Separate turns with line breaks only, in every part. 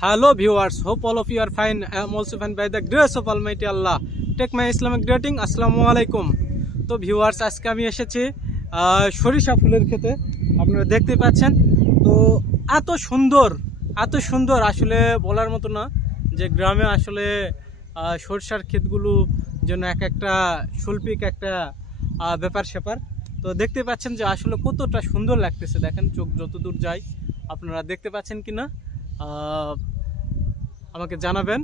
Hello viewers, hope all of you are fine. I am also fine by the grace of Almighty Allah. Take my Islamic greeting. Assalamu alaikum. তো viewers আজকে আমি এসেছি সরিষা ফুলের ক্ষেতে আপনারা দেখতে পাচ্ছেন তো এত সুন্দর এত সুন্দর আসলে বলার মতো না যে গ্রামে আসলে সরিষার ক্ষেতগুলো যেন এক একটা শৈল্পিক একটা ব্যাপার স্যাপার তো দেখতে পাচ্ছেন যে আসলে কতটা সুন্দর লাগতেছে দেখেন চোখ যত দূর যায় আপনারা দেখতে পাচ্ছেন কি না আমাকে জানাবেন।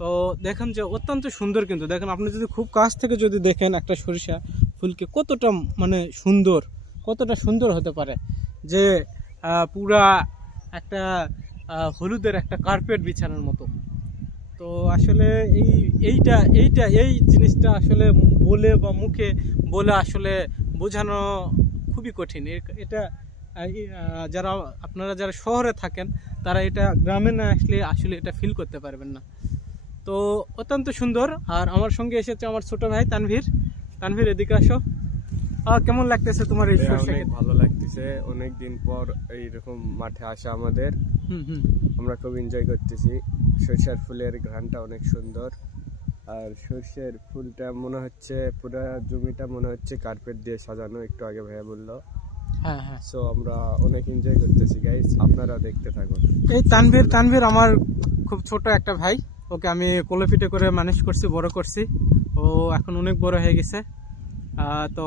তো দেখেন যে অত্যন্ত সুন্দর কিন্তু। দেখেন, আপনি যদি খুব কাছ থেকে যদি দেখেন একটা সরিষা ফুলকে কতটা মানে সুন্দর, কতটা সুন্দর হতে পারে, যে পুরা একটা হলুদের একটা কার্পেট বিছানোর মতো। তো আসলে এই, এইটা এইটা, এই জিনিসটা আসলে বলে বা মুখে বলে আসলে বোঝানো খুবই কঠিন। এটা যারা আপনারা যারা শহরে থাকেন তারা এটা গ্রামে না আসলে আসলে এটা ফিল করতে পারবেন না। তো অত্যন্ত সুন্দর। আর আমার সঙ্গে এসেছে আমার ছোট ভাই তানভীর। তানভীর এদিকে আসো। কেমন লাগতেছে তোমার এই
অনেক ভালো লাগতেছে। অনেক দিন পর এইরকম মাঠে আসা আমাদের। আমরা খুব এনজয় করতেছি। সরষের ফুলের ঘ্রাণটা অনেক সুন্দর। আর সরষের ফুলটা মনে হচ্ছে পুরো জমিটা মনে হচ্ছে কার্পেট দিয়ে সাজানো। একটু আগে ভাইয়া বলল।
হ্যাঁ হ্যাঁ।
সো আমরা অনেক এনজয় করতেছি গাইস আপনারা দেখতে থাকুন।
এই তানভীর তানভীর আমার খুব ছোট একটা ভাই। ওকে আমি কোলোপিটে করে ম্যানেজ করছি বড় করছি। ও এখন অনেক বড় হয়ে গেছে। তো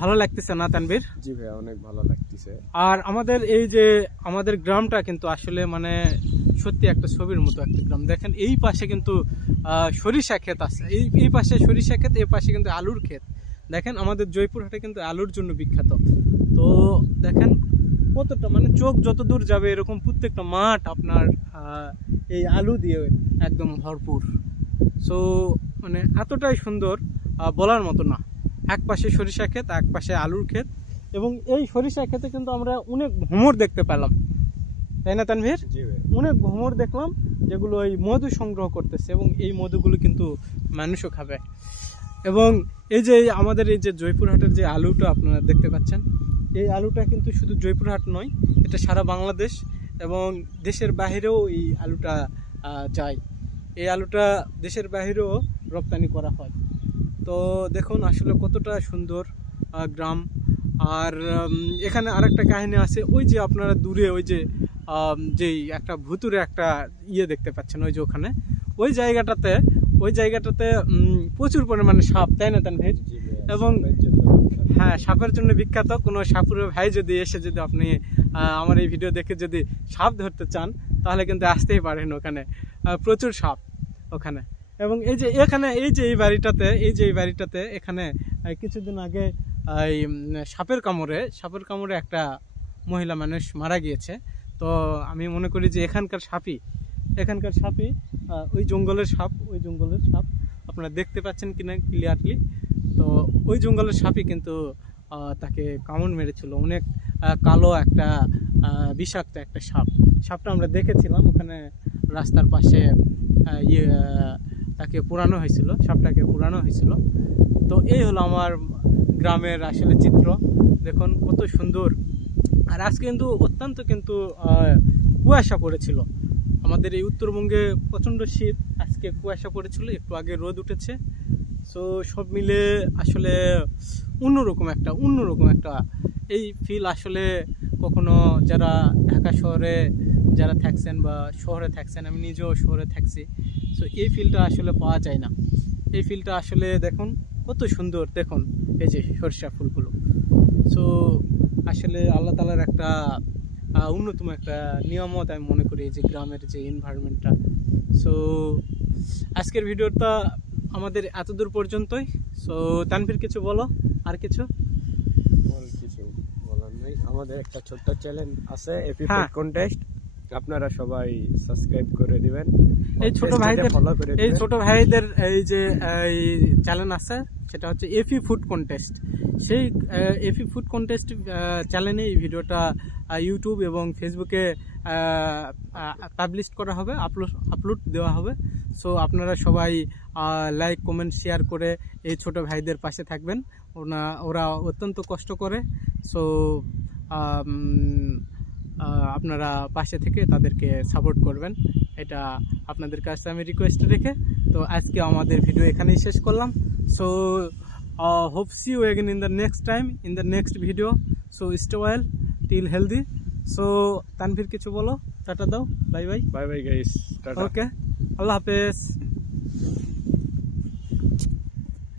ভালো লাগতেছে না তানভীর?
জি ভাইয়া অনেক ভালো লাগতেছে।
আর আমাদের এই যে আমাদের গ্রামটা কিন্তু আসলে মানে সত্যি একটা ছবির মতো একটা গ্রাম। দেখেন এই পাশে কিন্তু সরিষা ক্ষেত আছে। এই এই পাশে সরিষা ক্ষেত এই পাশে কিন্তু আলুর ক্ষেত। দেখেন আমাদের জয়পুরহাটে কিন্তু আলুর জন্য বিখ্যাত। তো দেখেন কতটা মানে চোখ যত দূর যাবে এরকম প্রত্যেকটা মাঠ আপনার এই আলু দিয়ে একদম ভরপুর। সো মানে এতটাই সুন্দর বলার মতো না। এক পাশে সরিষা ক্ষেত এক পাশে আলুর ক্ষেত। এবং এই সরিষা ক্ষেতে কিন্তু আমরা অনেক ভ্রমর দেখতে পেলাম। তাই না তানভীর? অনেক ভ্রমর দেখলাম যেগুলো এই মধু সংগ্রহ করতেছে এবং এই মধুগুলো কিন্তু মানুষও খাবে। এবং এই যে আমাদের এই যে জয়পুরহাটের যে আলুটা আপনারা দেখতে পাচ্ছেন, এই আলুটা কিন্তু শুধু জয়পুরহাট নয়, এটা সারা বাংলাদেশ এবং দেশের বাইরেও এই আলুটা যায়। এই আলুটা দেশের বাইরেও রপ্তানি করা হয়। তো দেখুন আসলে কতটা সুন্দর গ্রাম। আর এখানে আরেকটা কাহিনী আছে, ওই যে আপনারা দূরে ওই যে যেই একটা ভুতুরে একটা ইয়ে দেখতে পাচ্ছেন, ওই যে ওখানে। ওই জায়গাটাতে ওই জায়গাটাতে প্রচুর পরিমাণে সাপ তাই না তানভীর? এবং-
সাপের।
হ্যাঁ সাপের জন্য বিখ্যাত। কোনো সাপুরের ভাই যদি এসে যদি আপনি আমার এই ভিডিও দেখে যদি সাপ ধরতে চান তাহলে কিন্তু আসতেই পারেন ওখানে। প্রচুর সাপ ওখানে। এবং এই যে এখানে এই যে এই বাড়িটাতে এই যে এই বাড়িটাতে এখানে কিছুদিন আগে এই সাপের কামড়ে সাপের কামড়ে একটা মহিলা মানুষ মারা গিয়েছে। তো আমি মনে করি যে এখানকার সাপই এখানকার সাপই ওই জঙ্গলের সাপ, ওই জঙ্গলের সাপ। আপনারা দেখতে পাচ্ছেন কিনা ক্লিয়ারলি তো ওই জঙ্গলের সাপই কিন্তু তাকে কামড় মেরেছিল। অনেক কালো একটা বিষাক্ত একটা সাপ। সাপটা আমরা দেখেছিলাম, ওখানে রাস্তার পাশে ইয়ে তাকে পুরানো হয়েছিল, সাপটাকে পুরানো হয়েছিল। তো এই হলো আমার গ্রামের আসলে চিত্র। দেখুন কত সুন্দর। আর আজকে কিন্তু অত্যন্ত কিন্তু কুয়াশা পড়েছিল। আমাদের এই উত্তরবঙ্গে প্রচণ্ড শীত। আজকে কুয়াশা পড়েছিল, একটু আগে রোদ উঠেছে। সো সব মিলে আসলে অন্যরকম একটা অন্যরকম একটা এই ফিল আসলে কখনো যারা ঢাকা শহরে যারা থাকছেন বা শহরে থাকছেন, আমি নিজেও শহরে থাকছি সো এই ফিলটা আসলে পাওয়া যায় না। এই ফিলটা আসলে দেখুন, কত সুন্দর, দেখুন, এই যে সরিষা ফুলগুলো। সো আসলে আল্লাহ তালার একটা অন্যতম একটা নিয়ামত আমি মনে করি যে গ্রামের যে এনভায়রনমেন্টটা সো আজকের ভিডিওটা আমাদের এতদূর পর্যন্তই। সো তানভীর কিছু বলো? আর কিছু?
কিছু বলার নেই। আমাদের একটা ছোট্ট চ্যানেল আছে এপি
হ্যাঁ।
কন্টেস্ট আপনারা সবাই সাবস্ক্রাইব করে দিবেন।
এই ছোট ভাইদের এই ছোট ভাইদের এই যে এই চ্যানেল আছে সেটা হচ্ছে এফি ফুড কন্টেস্ট সেই এফি ফুড কন্টেস্ট চ্যানেলে এই ভিডিওটা ইউটিউব এবং ফেসবুকে পাবলিশ করা হবে আপলোড আপলোড দেওয়া হবে। সো আপনারা সবাই লাইক কমেন্ট শেয়ার করে এই ছোট ভাইদের পাশে থাকবেন। ওনা, ওরা অত্যন্ত কষ্ট করে। সো আপনারা পাশে থেকে তাদেরকে সাপোর্ট করবেন। এটা আপনাদের কাছে আমি রিকোয়েস্ট রেখে, তো আজকে আমাদের ভিডিও এখানেই শেষ করলাম। So hope see you again in the next time in the next video so stay well till healthy so Tanvir কিছু বলো টাটা দাও bye bye
bye bye guys tata
okay আল্লাহ হাফেজ